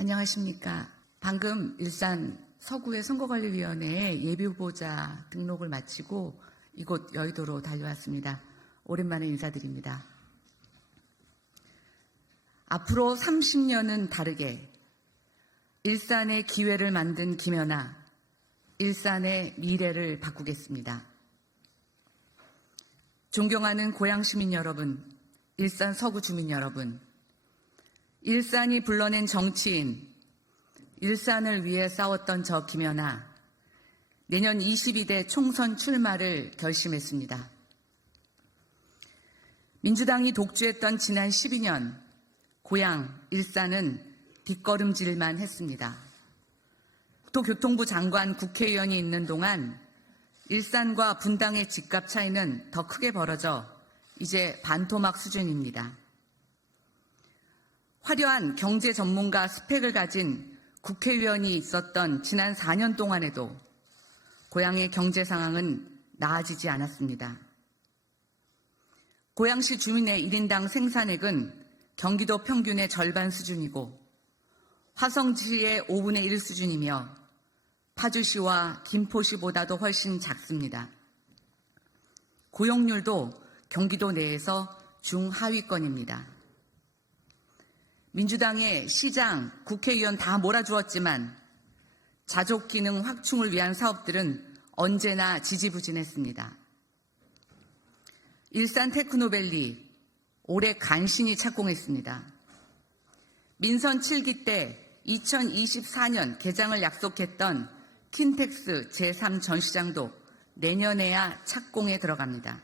안녕하십니까. 방금 일산 서구의 선거관리위원회에 예비후보자 등록을 마치고 이곳 여의도로 달려왔습니다. 오랜만에 인사드립니다. 앞으로 30년은 다르게 일산의 기회를 만든 김연아, 일산의 미래를 바꾸겠습니다. 존경하는 고양 시민 여러분, 일산 서구 주민 여러분, 일산이 불러낸 정치인, 일산을 위해 싸웠던 저 김연아, 내년 22대 총선 출마를 결심했습니다. 민주당이 독주했던 지난 12년, 고양, 일산은 뒷걸음질만 했습니다. 국토교통부 장관 국회의원이 있는 동안 일산과 분당의 집값 차이는 더 크게 벌어져 이제 반토막 수준입니다. 화려한 경제 전문가 스펙을 가진 국회의원이 있었던 지난 4년 동안에도 고양의 경제 상황은 나아지지 않았습니다. 고양시 주민의 1인당 생산액은 경기도 평균의 절반 수준이고 화성시의 5분의 1 수준이며 파주시와 김포시보다도 훨씬 작습니다. 고용률도 경기도 내에서 중하위권입니다. 민주당의 시장, 국회의원 다 몰아주었지만 자족기능 확충을 위한 사업들은 언제나 지지부진했습니다. 일산 테크노밸리, 올해 간신히 착공했습니다. 민선 7기 때 2024년 개장을 약속했던 킨텍스 제3전시장도 내년에야 착공에 들어갑니다.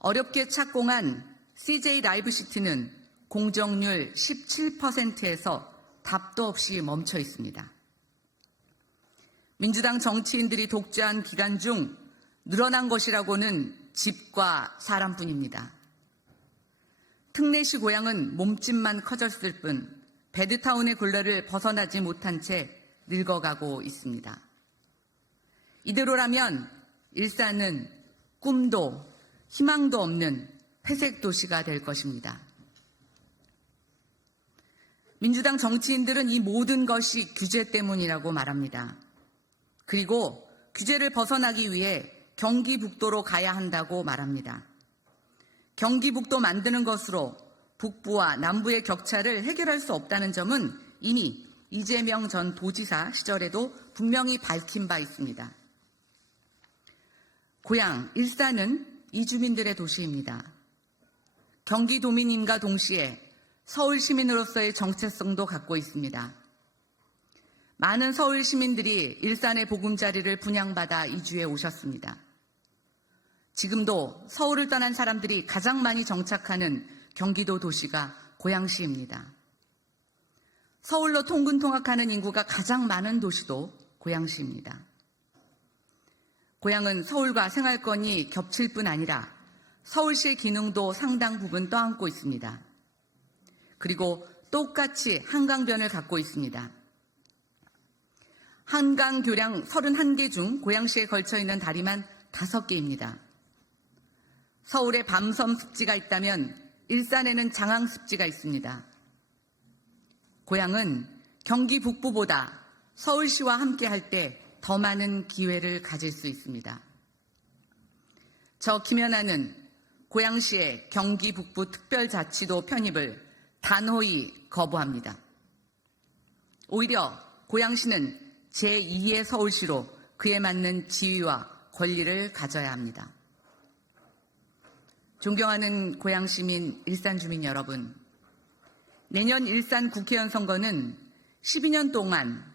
어렵게 착공한 CJ 라이브시티는 공정률 17%에서 답도 없이 멈춰 있습니다. 민주당 정치인들이 독재한 기간 중 늘어난 것이라고는 집과 사람뿐입니다. 특례시 고양은 몸집만 커졌을 뿐 배드타운의 굴레를 벗어나지 못한 채 늙어가고 있습니다. 이대로라면 일산은 꿈도 희망도 없는 회색 도시가 될 것입니다. 민주당 정치인들은 이 모든 것이 규제 때문이라고 말합니다. 그리고 규제를 벗어나기 위해 경기북도로 가야 한다고 말합니다. 경기북도 만드는 것으로 북부와 남부의 격차를 해결할 수 없다는 점은 이미 이재명 전 도지사 시절에도 분명히 밝힌 바 있습니다. 고양, 일산은 이주민들의 도시입니다. 경기도민임과 동시에 서울 시민으로서의 정체성도 갖고 있습니다. 많은 서울 시민들이 일산의 보금자리를 분양받아 이주해 오셨습니다. 지금도 서울을 떠난 사람들이 가장 많이 정착하는 경기도 도시가 고양시입니다. 서울로 통근통학하는 인구가 가장 많은 도시도 고양시입니다. 고양은 서울과 생활권이 겹칠 뿐 아니라 서울시의 기능도 상당 부분 떠안고 있습니다. 그리고 똑같이 한강변을 갖고 있습니다. 한강 교량 31개 중 고양시에 걸쳐 있는 다리만 5개입니다. 서울에 밤섬 습지가 있다면 일산에는 장항 습지가 있습니다. 고양은 경기 북부보다 서울시와 함께 할 때 더 많은 기회를 가질 수 있습니다. 저 김연아는 고양시의 경기 북부 특별자치도 편입을 단호히 거부합니다. 오히려 고양시는 제2의 서울시로 그에 맞는 지위와 권리를 가져야 합니다. 존경하는 고양시민, 일산주민 여러분, 내년 일산 국회의원 선거는 12년 동안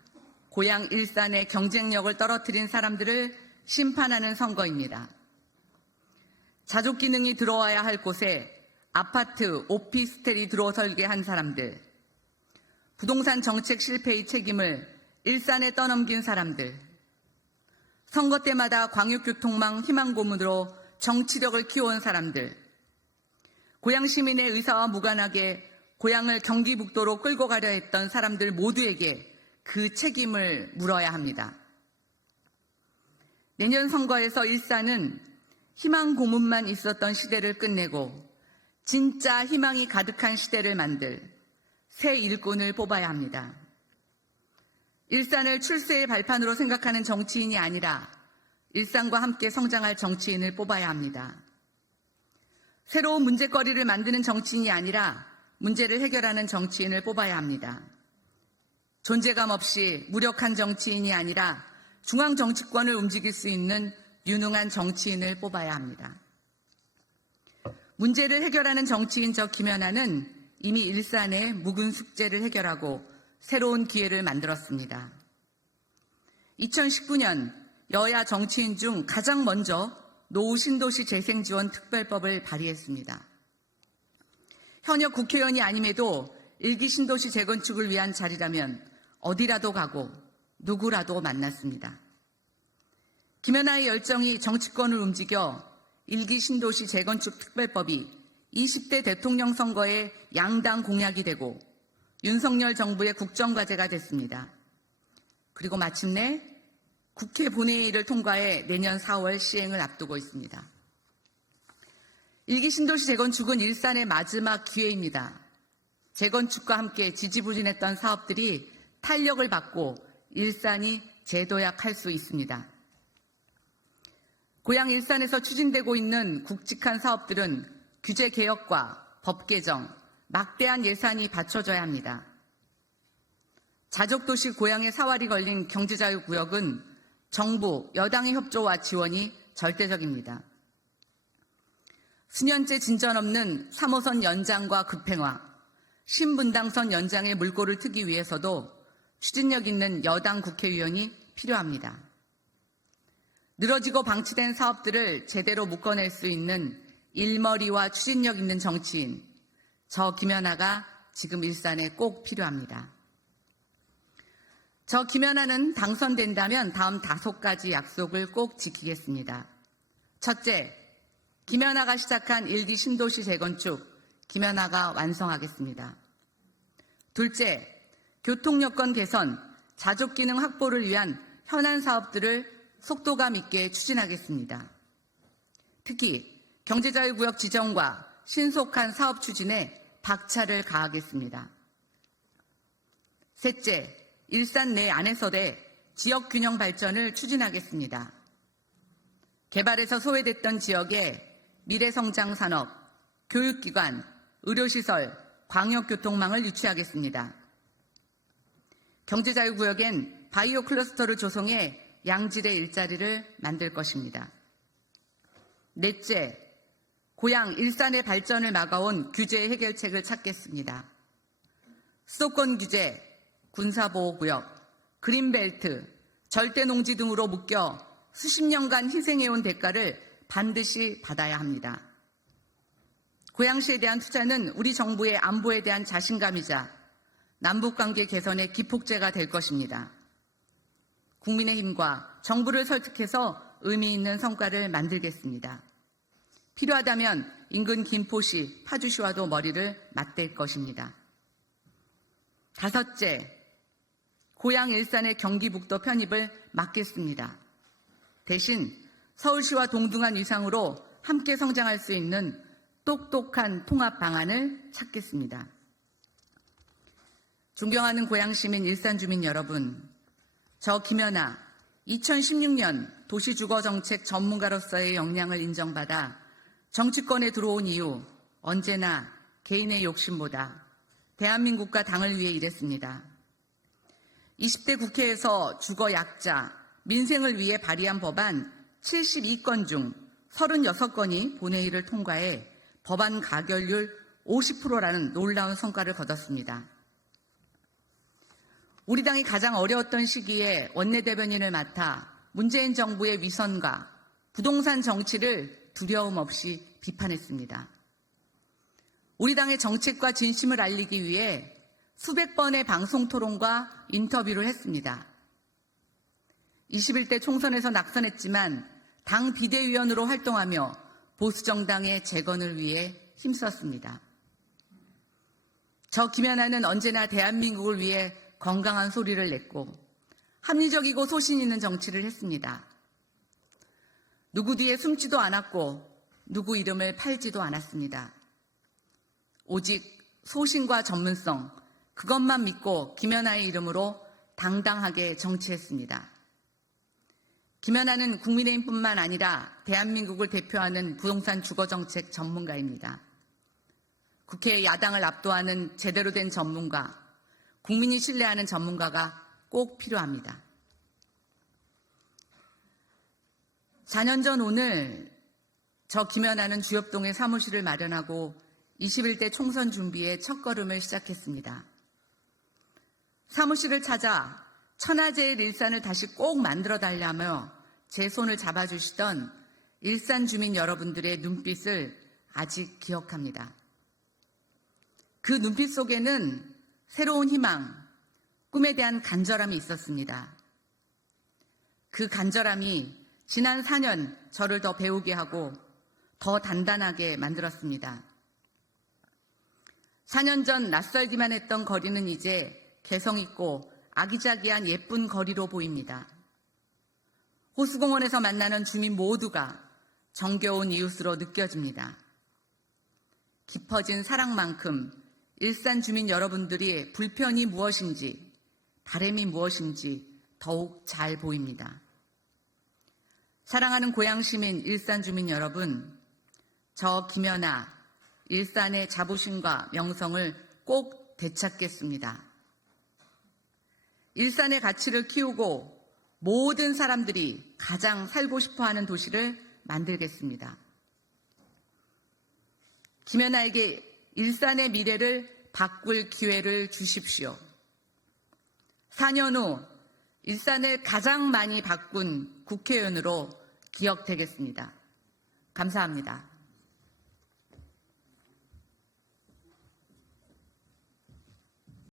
고양 일산의 경쟁력을 떨어뜨린 사람들을 심판하는 선거입니다. 자족 기능이 들어와야 할 곳에 아파트, 오피스텔이 들어설게 한 사람들, 부동산 정책 실패의 책임을 일산에 떠넘긴 사람들, 선거 때마다 광역교통망 희망고문으로 정치력을 키워온 사람들, 고양 시민의 의사와 무관하게 고양을 경기북도로 끌고 가려 했던 사람들 모두에게 그 책임을 물어야 합니다. 내년 선거에서 일산은 희망 고문만 있었던 시대를 끝내고 진짜 희망이 가득한 시대를 만들 새 일꾼을 뽑아야 합니다. 일산을 출세의 발판으로 생각하는 정치인이 아니라 일산과 함께 성장할 정치인을 뽑아야 합니다. 새로운 문제거리를 만드는 정치인이 아니라 문제를 해결하는 정치인을 뽑아야 합니다. 존재감 없이 무력한 정치인이 아니라 중앙 정치권을 움직일 수 있는 유능한 정치인을 뽑아야 합니다. 문제를 해결하는 정치인 저 김연아는 이미 일산의 묵은 숙제를 해결하고 새로운 기회를 만들었습니다. 2019년 여야 정치인 중 가장 먼저 노후 신도시 재생지원 특별법을 발의했습니다. 현역 국회의원이 아님에도 일기 신도시 재건축을 위한 자리라면 어디라도 가고 누구라도 만났습니다. 김연아의 열정이 정치권을 움직여 일기 신도시 재건축 특별법이 20대 대통령 선거의 양당 공약이 되고 윤석열 정부의 국정과제가 됐습니다. 그리고 마침내 국회 본회의를 통과해 내년 4월 시행을 앞두고 있습니다. 일기 신도시 재건축은 일산의 마지막 기회입니다. 재건축과 함께 지지부진했던 사업들이 탄력을 받고 일산이 재도약할 수 있습니다. 고향 일산에서 추진되고 있는 굵직한 사업들은 규제 개혁과 법 개정, 막대한 예산이 받쳐져야 합니다. 자족도시 고향의 사활이 걸린 경제자유구역은 정부, 여당의 협조와 지원이 절대적입니다. 수년째 진전 없는 3호선 연장과 급행화, 신분당선 연장의 물꼬를 트기 위해서도 추진력 있는 여당 국회의원이 필요합니다. 늘어지고 방치된 사업들을 제대로 묶어낼 수 있는 일머리와 추진력 있는 정치인, 저 김연아가 지금 일산에 꼭 필요합니다. 저 김연아는 당선된다면 다음 5가지 약속을 꼭 지키겠습니다. 첫째, 김연아가 시작한 일기 신도시 재건축, 김연아가 완성하겠습니다. 둘째, 교통여건 개선, 자족기능 확보를 위한 현안 사업들을 속도감 있게 추진하겠습니다. 특히 경제자유구역 지정과 신속한 사업 추진에 박차를 가하겠습니다. 셋째, 일산 내 안에서대 지역균형 발전을 추진하겠습니다. 개발에서 소외됐던 지역에 미래성장산업, 교육기관, 의료시설, 광역교통망을 유치하겠습니다. 경제자유구역엔 바이오 클러스터를 조성해 양질의 일자리를 만들 것입니다. 넷째, 고향 일산의 발전을 막아온 규제 해결책을 찾겠습니다. 수도권 규제, 군사보호구역, 그린벨트, 절대농지 등으로 묶여 수십 년간 희생해온 대가를 반드시 받아야 합니다. 고양시에 대한 투자는 우리 정부의 안보에 대한 자신감이자 남북관계 개선의 기폭제가 될 것입니다. 국민의힘과 정부를 설득해서 의미 있는 성과를 만들겠습니다. 필요하다면 인근 김포시, 파주시와도 머리를 맞댈 것입니다. 다섯째, 고향 일산의 경기북도 편입을 막겠습니다. 대신 서울시와 동등한 위상으로 함께 성장할 수 있는 똑똑한 통합 방안을 찾겠습니다. 존경하는 고향시민 일산주민 여러분, 저 김연아 2016년 도시주거정책 전문가로서의 역량을 인정받아 정치권에 들어온 이후 언제나 개인의 욕심보다 대한민국과 당을 위해 일했습니다. 20대 국회에서 주거 약자, 민생을 위해 발의한 법안 72건 중 36건이 본회의를 통과해 법안 가결률 50%라는 놀라운 성과를 거뒀습니다. 우리 당이 가장 어려웠던 시기에 원내대변인을 맡아 문재인 정부의 위선과 부동산 정치를 두려움 없이 비판했습니다. 우리 당의 정책과 진심을 알리기 위해 수백 번의 방송 토론과 인터뷰를 했습니다. 21대 총선에서 낙선했지만 당 비대위원으로 활동하며 보수정당의 재건을 위해 힘썼습니다. 저 김연아는 언제나 대한민국을 위해 건강한 소리를 냈고 합리적이고 소신 있는 정치를 했습니다. 누구 뒤에 숨지도 않았고 누구 이름을 팔지도 않았습니다. 오직 소신과 전문성, 그것만 믿고 김연아의 이름으로 당당하게 정치했습니다. 김연아는 국민의힘뿐만 아니라 대한민국을 대표하는 부동산 주거정책 전문가입니다. 국회 야당을 압도하는 제대로 된 전문가, 국민이 신뢰하는 전문가가 꼭 필요합니다. 4년 전 오늘 저 김연아는 주엽동에 사무실을 마련하고 21대 총선 준비에 첫걸음을 시작했습니다. 사무실을 찾아 천하제일 일산을 다시 꼭 만들어달라며 제 손을 잡아주시던 일산 주민 여러분들의 눈빛을 아직 기억합니다. 그 눈빛 속에는 새로운 희망, 꿈에 대한 간절함이 있었습니다. 그 간절함이 지난 4년 저를 더 배우게 하고 더 단단하게 만들었습니다. 4년 전 낯설기만 했던 거리는 이제 개성 있고 아기자기한 예쁜 거리로 보입니다. 호수공원에서 만나는 주민 모두가 정겨운 이웃으로 느껴집니다. 깊어진 사랑만큼 일산 주민 여러분들이 불편이 무엇인지, 바람이 무엇인지 더욱 잘 보입니다. 사랑하는 고향 시민 일산 주민 여러분, 저 김연아, 일산의 자부심과 명성을 꼭 되찾겠습니다. 일산의 가치를 키우고 모든 사람들이 가장 살고 싶어하는 도시를 만들겠습니다. 김연아에게 일산의 미래를 바꿀 기회를 주십시오. 4년 후 일산을 가장 많이 바꾼 국회의원으로 기억되겠습니다. 감사합니다.